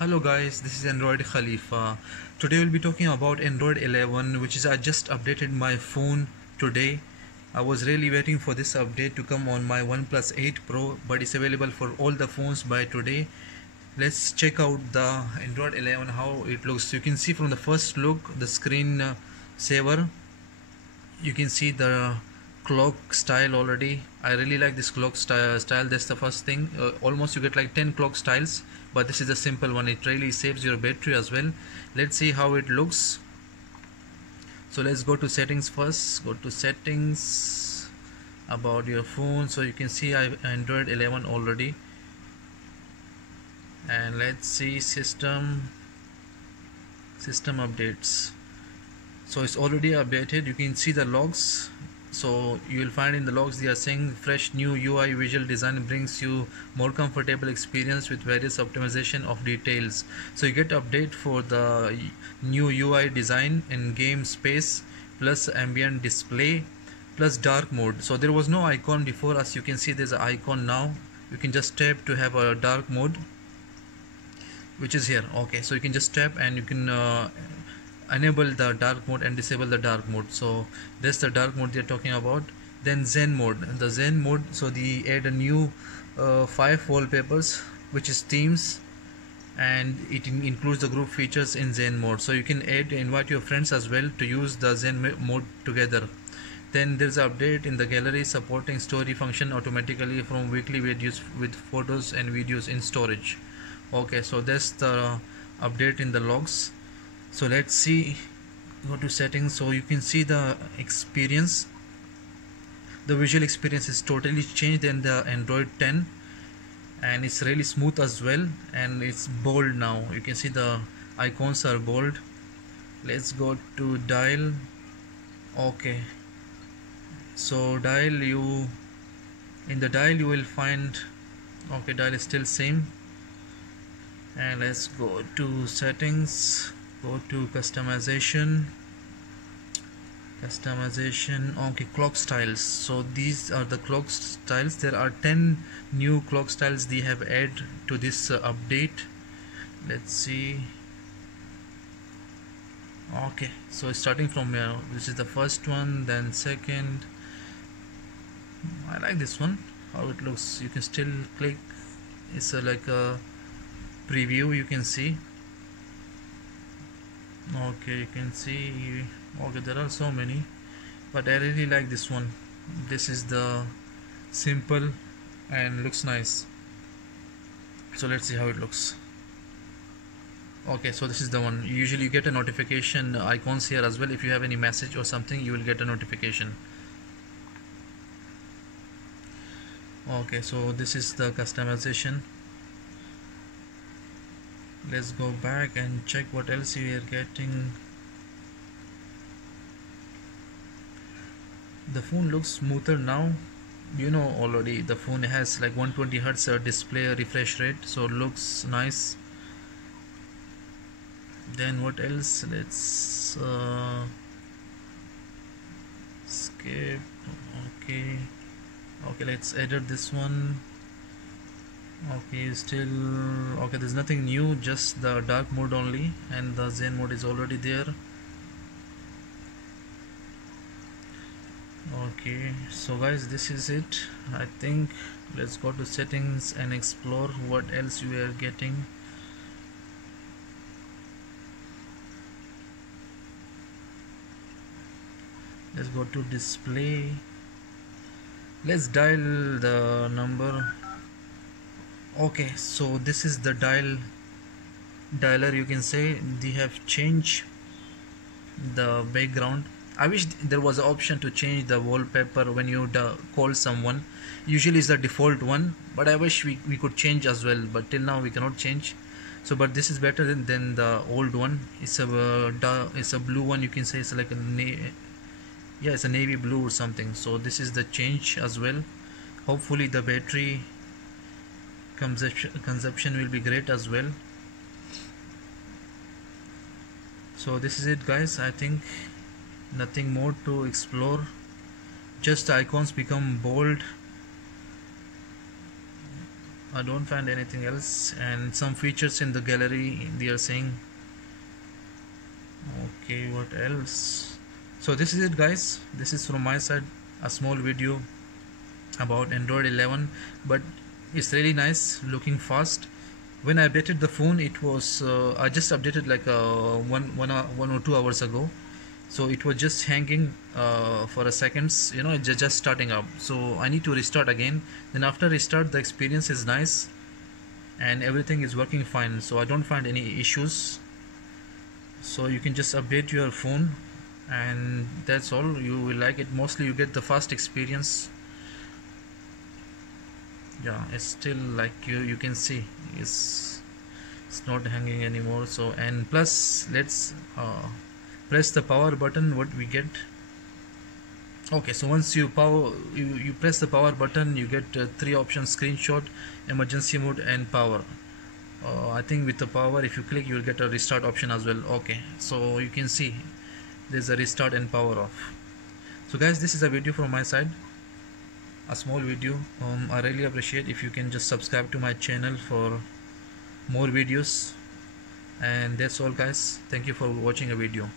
Hello guys, this is Android Khalifa. Today we'll be talking about Android 11, which is I just updated my phone today. I was really waiting for this update to come on my OnePlus 8 Pro, but it's available for all the phones by today. Let's check out the Android 11 how it looks. You can see from the first look the screen saver. You can see the clock style already. I really like this clock style. That's the first thing. Almost you get like 10 clock styles, but this is a simple one. It really saves your battery as well. Let's see how it looks. So let's go to settings first. Go to settings about your phone. So you can see I have Android 11 already, and let's see system updates. So it's already updated. You can see the logs. So you will find in the logs they are saying fresh new UI visual design brings you more comfortable experience with various optimization of details. So you get update for the new UI design in game space, plus ambient display, plus dark mode. So there was no icon before, as you can see there's an icon now. You can just tap to have a dark mode, which is here. Okay, so you can just tap and you can enable the dark mode and disable the dark mode. So that's the dark mode they're talking about. Then Zen mode, the Zen mode, so they add a new 5 wallpapers, which is themes, and it includes the group features in Zen mode. So you can invite your friends as well to use the Zen mode together. Then there's an update in the gallery supporting story function automatically from weekly videos with photos and videos in storage. Okay, so that's the update in the logs. So let's see, go to settings. So you can see the experience, the visual experience is totally changed in the Android 10, and it's really smooth as well, and it's bold now. You can see the icons are bold. Let's go to dial. Okay, so dial, in the dial you will find, okay, dial is still same. And let's go to settings, go to customization. Okay, clock styles. So these are the clock styles. There are 10 new clock styles they have added to this update. Let's see. Okay, so starting from here, this is the first one, then second. I like this one, how it looks. You can still click. It's like a preview, you can see. Okay, you can see. Okay, there are so many, but I really like this one. This is the simple and looks nice. So let's see how it looks. Okay, so this is the one. Usually you get a notification icons here as well. If you have any message or something, you will get a notification. Okay, so this is the customization. Let's go back and check what else we are getting. The phone looks smoother now. You know already the phone has like 120 Hertz display refresh rate, so looks nice. Then what else? Let's skip. Okay, let's edit this one. Okay, still okay, there's nothing new, just the dark mode only, and the Zen mode is already there. Okay, so guys, this is it, I think. Let's go to settings and explore what else we are getting. Let's go to display. Let's dial the number. Okay, so this is the dialer, you can say. They have changed the background. I wish there was an option to change the wallpaper when you call someone. Usually it's the default one, but I wish we could change as well, but till now we cannot change. So but this is better than the old one. It's a blue one, you can say. It's like it's a navy blue or something. So this is the change as well. Hopefully the battery consumption will be great as well. So this is it, guys. I think nothing more to explore, just the icons become bold. I don't find anything else. And some features in the gallery they are saying. Okay, what else? So this is it, guys. This is from my side, a small video about Android 11, but it's really nice, looking fast. When I updated the phone, it was I just updated like one or 2 hours ago, so it was just hanging for a seconds, you know, it's just starting up. So I need to restart again. Then after restart, the experience is nice and everything is working fine, so I don't find any issues. So you can just update your phone, and that's all. You will like it. Mostly you get the fast experience. Yeah, it's still like you can see it's not hanging anymore. So, and plus let's press the power button. What we get? Okay, so once you press the power button, you get three options: screenshot, emergency mode, and power. I think with the power, if you click, you will get a restart option as well. Okay, so you can see there's a restart and power off. So guys, this is a video from my side, a small video. I really appreciate if you can just subscribe to my channel for more videos. And that's all, guys. Thank you for watching a video.